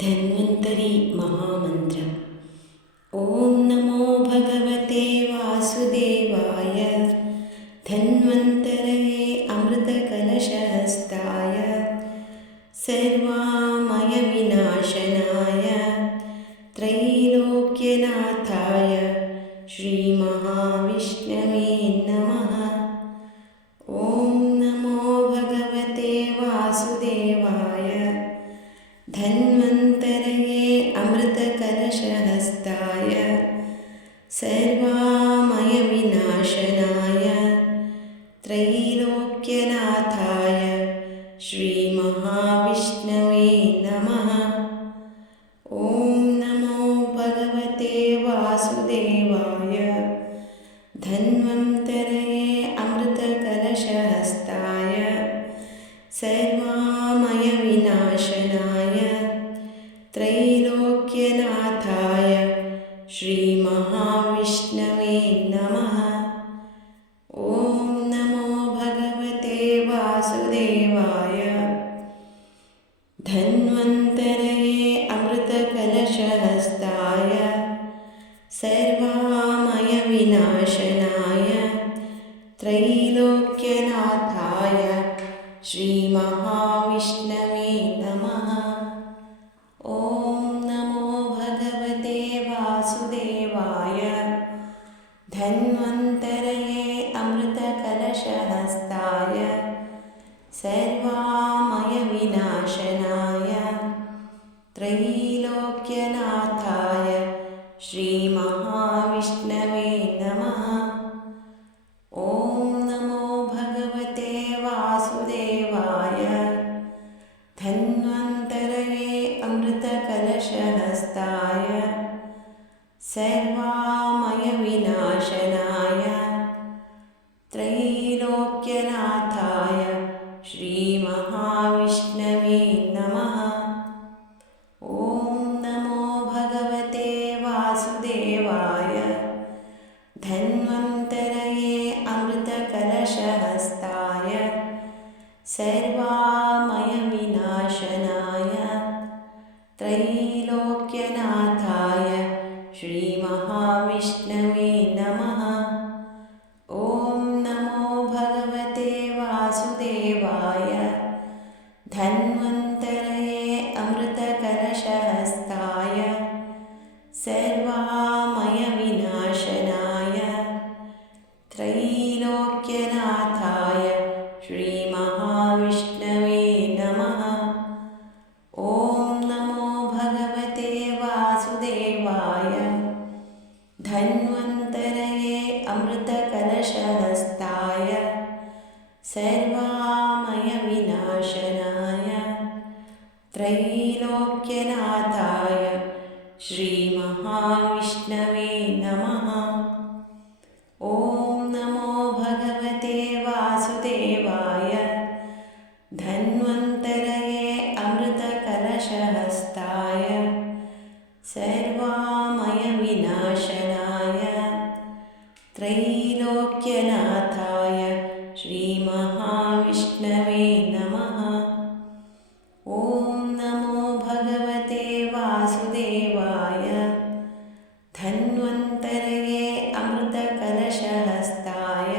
धन्वन्तरी महामन्त्रम्। ॐ नमो भगवते वासुदेवाय धन्वन्तरये अमृतकलशहस्ताय सर्वामयविनाशनाय त्रैलोक्यनाथाय श्रीमहाविष्णवे नमः। ॐ नमो भगवते वासुदेवाय धन्वन्तरये अमृतकलशहस्ताय सर्वामयविनाशनाय त्रैलोक्यनाथाय श्रीमहाविष्णवे नमः। ॐ नमो भगवते वासुदेवाय धन्वन्तरये अमृतकलशहस्ताय सर्वामयविनाशनाय त्रैलोक्यनाथाय श्रीमहाविष्णवे नमः। ॐ नमो भगवते वासुदेवाय धन्वन्तरये अमृतकलशहस्ताय सर्वामयविनाशनाय त्रैलोक्यनाथाय श्रीमहाविष्णवे नमः। ॐ नमो भगवते वासुदेवाय धन्वन्तरये अमृतकलशहस्ताय सर्वामयविनाशनाय त्रैलोक्यनाथाय श्रीमहाविष्णवे नमः। ॐ नमो भगवते वासुदेवाय धन्वन्तरये अमृतकलशहस्ताय सर्वामयविनाशनाय त्रैलोक्यनाथाय श्रीमहाविष्णवे नमः। ॐ नमो भगवते वासुदेवाय धन्वन्तरये अमृतकलशहस्ताय सर्वामयविनाशनाय त्रैलोक्यनाथाय श्रीमहाविष्णवे नमः। ॐ नमो भगवते वासुदेवाय धन्वन्तरये अमृतकलशहस्ताय सर्वामयविनाशनाय त्रैलोक्यनाथाय श्रीमहाविष्णवे नमः। ॐ नमो भगवते वासुदेवाय धन्वन्तरये अमृतकलशहस्ताय सर्वामयविनाशनाय त्रैलोक्यनाथाय श्रीमहाविष्णवे नमः। ॐ नमो भगवते वासुदेवाय धन्वन्तरये अमृतकलशहस्ताय सर्वामयविनाशनाय त्रैलोक्यनाथाय श्रीमहाविष्णवे नमः। ॐ नमो भगवते वासुदेवाय धन्वन्तरये अमृतकलशहस्ताय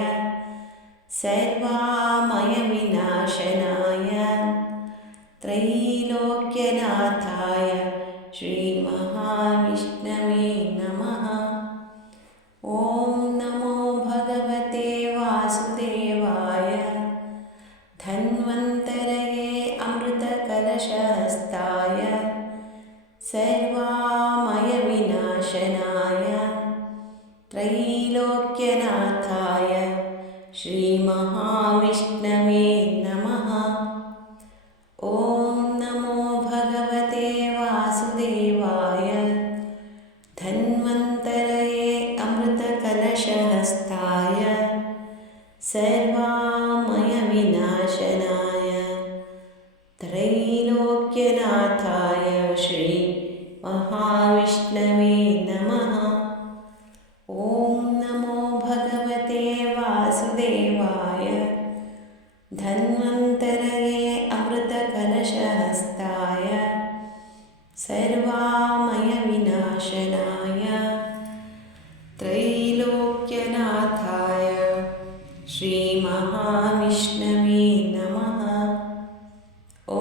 सर्वामयविनाशनाय त्रैलोक्यनाथाय श्रीमहाविष्णवे नमः। ॐ नमो भगवते वासुदेवाय धन्वन्तरये अमृतकलशहस्ताय सर्वामयविनाशनाय त्रैलोक्यनाथाय श्रीमहाविष्णवे नमः। ॐ नमो भगवते वासुदेवाय धन्वन्तरये अमृतकलशहस्ताय सर्वामयविनाशनाय त्रैलोक्यनाथाय श्रीमहाविष्णवे नमः। ॐ नमो भगवते सर्वामयविनाशनाय त्रैलोक्यनाथाय श्रीमहाविष्णवे नमः। ॐ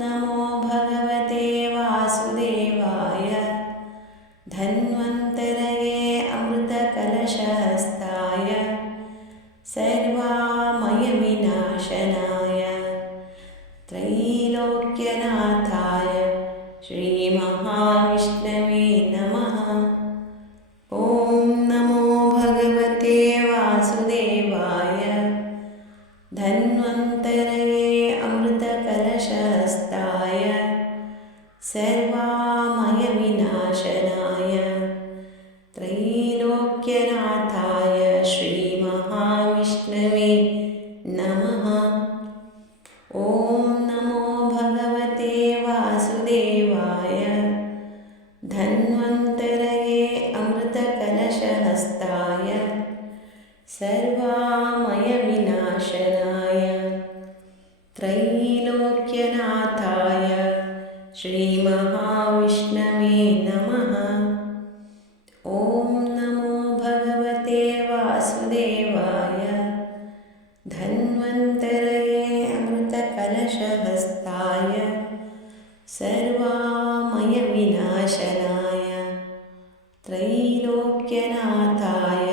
नमो भगवते वासुदेवाय धन्वन्तरये अमृतकलशहस्ताय सर्वामयविनाशनाय त्रैलोक्यनाथाय श्रीमहाविष्णवे नमः। ॐ नमो भगवते वासुदेवाय धन्वन्तरये अमृतकलशहस्ताय सर्वामयविनाशनाय त्रैलोक्यनाथाय श्रीमहाविष्णवे नमः। ॐ नमो भगवते वासुदेवाय धन्वन्तरये अमृतकलशहस्ताय सर्वामयविनाशनाय त्रैलोक्यनाथाय श्रीमहाविष्णवे नमः। ॐ नमो भगवते वासुदेवाय धन्वन्तरये अमृतकलशहस्ताय सर्वामयविनाशनाय त्रैलोक्यनाथाय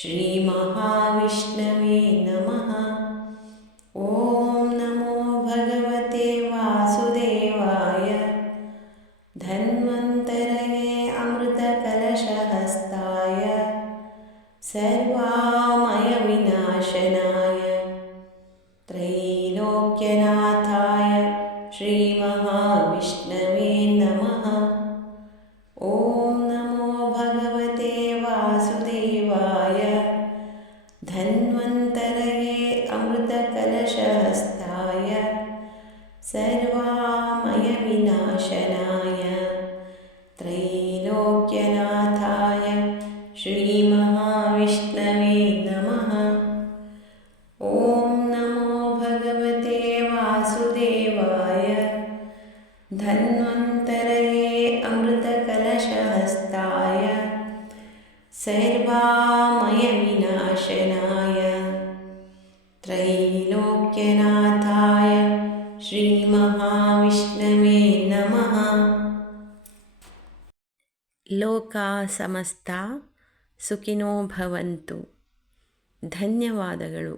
श्रीमहाविष्णवे नमः। ॐ नमो भगवते वासुदेवाय धन्वन्तरये अमृतकलशहस्ताय सर्वामयविनाशनाय त्रैलोक्यनाथाय श्रीमहाविष्णवे नमः। ॐ नमो भगवते वासुदेवाय धन्वन्तरये अमृतकलशहस्ताय सर्वामयविनाशनाय त्रैलोक्यनाथाय श्रीमहाविष्णवे नमः। ॐ नमो भगवते वासुदेवाय धन्वन्तरये अमृतकलशहस्ताय सर्वामयविनाशनाय त्रैलोक्यनाथाय श्रीमहाविष्णवे नमः। ಲೋಕಾ ಸಮಸ್ತ ಸುಖಿನೋ ಭವಂತು. ಧನ್ಯವಾದಗಳು.